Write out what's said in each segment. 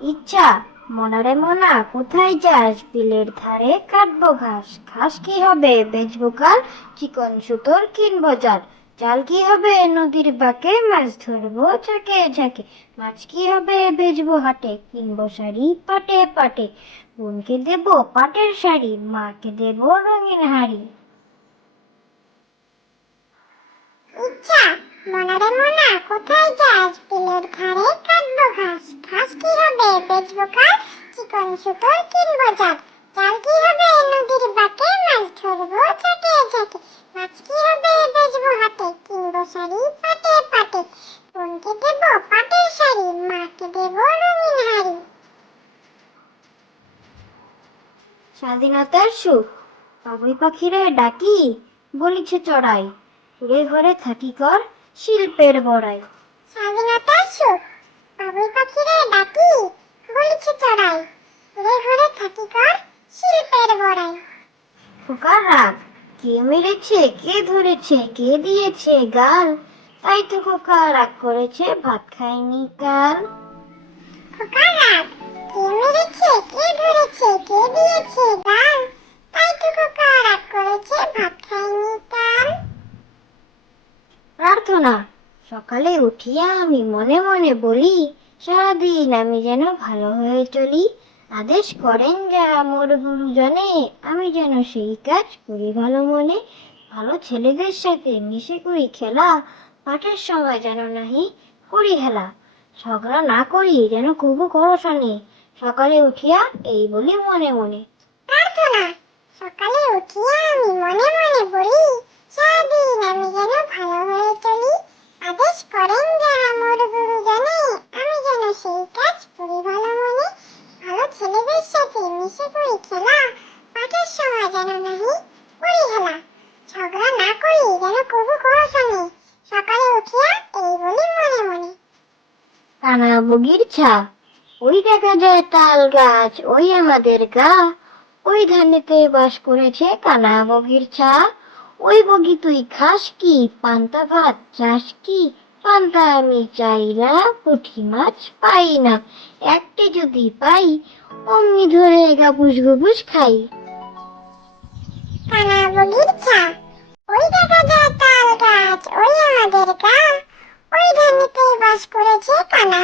ইচ্ছা, মনারে মনা, কোথায় যাস? বিলের ধারে কাটবো ঘাস। ঘাস কি হবে? বেচবো কাল? চিকন সুতোর কিনবো জাল। কি হবে? নদীর বাঁকে মাছ ধরবো ঝাঁকে ঝাঁকে। মাছ কি হবে? বেচবো হাটে। কিনবো শাড়ি পাটে পাটে। বোনকে দেবো পাটের শাড়ি, মাকে দেবো রঙিন হাড়ি ইচ্ছা মনারে মনা, কোথায় যাস? বিলের ধারে কাটবো ঘাস। ঘাস কি হবে? বেচবো কাল চিকন সুতোর কিনবো কি হবে? নদীর বাঁকে মাছ ধরবো মাছ কি হবে? বেচবো হাটে কিনবো শাড়ি পাটে পাটে। বোনকে পাটের শাড়ি, মাকে দেবো রঙিন হাড়ি। স্বাধীনতার সুখ, বাবুই পাখিরে ডাকি, বলিছে চড়াই। ঘুরে ঘরে থাকি কর শিল্পের বড়াই। স্বাধীনতার সুখ। বাবুই পাখিরে ডাকি বলিছে চড়াই। ঘুরে থাকি কর শিল্পের বড়াই। খোকার রাগ কে মেরেছে কে ধরেছে কে দিয়েছে গাল? তাই তো খোকা রাগ করেছে ভাত খায়নি কাল। খোকার রাগ কে মেরেছে কে ধরেছে কে দিয়েছে গাল তাই তো খোকা রাগ করেছে ভাত খায়নি কাল প্রার্থনা সকালে উঠিয়া আমি মনে মনে বলি, সারাদিন আমি যেন ভালো হয়ে চলি। আদেশ করেন যারা মোর গুরুজনে। আমি যেন সেই কাজ করি ভালো মনে। ভালো ছেলেদের সাথে মিশে করি খেলা। পাঠের সময় যেন নাহি, করি হেলা ঝগড়া না করি যেন কবু করো শোনে সকালে উঠিয়া এই বলি মনে মনে। প্রার্থনা সকালে উঠিয়া আমি মনে মনে বলি, সারাদিন আমি যেন ভালো হয়ে চলি আদেশ করেন যারা মোর গুরুজনে আমি যেন সেই কাজ করি ভালো মনে ভালো ছেলেদের সাথে মিশে করি খেলা পাঠের সময় যেন নাহি করি হেলা ঝগড়া না করি যেন কবু করো শোনে সকালে উঠিয়া এই বলি মনে মনে কানা বগির ছা, ওই দেখা যায় তাল গাছ, ওই আমাদের গা। ওই ধানেতে বাস করেছে কানা বগির ছা, ওই বগি তুই খাস কি, পান্তা ভাত চাস কি? পান্তা আমি চাই না, পুঁটি মাছ পাই না। একটি যদি পাই, অমনি ধরে গাবুস গুবুস খাই। কানা বগির চা, ওই দেখা যায় তাল গাছ, ওই আমাদের গা। ওই ধানেতে করেছে কানা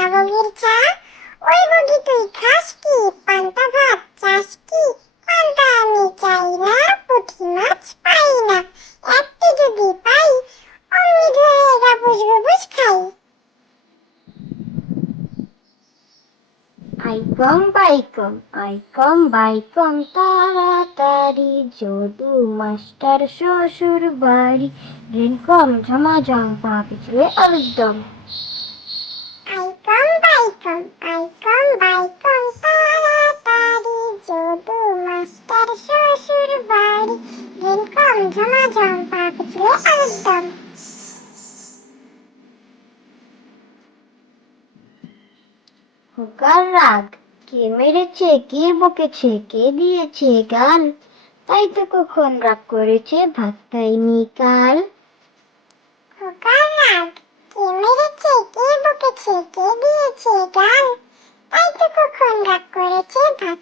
ওই বগি তুই খাস কি পান্তা ভাত চাস কি পান্তা আমি চাই না পুঁটি মাছ পাই না একটি যদি পাই অমনি ধরে গাবুস গুবুস খাই আইকম বাইকম আইকম বাইকম তাড়াতাড়ি যদু মাস্টার শ্বশুর বাড়ি। রেনকম ঝমাঝম পা পিছলে একদম আইকম বাইকম আইকম বাইকম তাড়াতাড়ি যদু মাস্টার শ্বশুর বাড়ি। রিনকম ঝমাঝম পা পিছলে একদম হুকার রাগ। কে মেরেছে, কে বকেছে, কে দিয়েছে গাল? তাই তো কখন রাগ করেছে ভাত খাইনি কাল। কে মেরেছে, কে বকেছে, কে দিয়েছে গাল? তাই তো কখন রাগ করেছে ভাত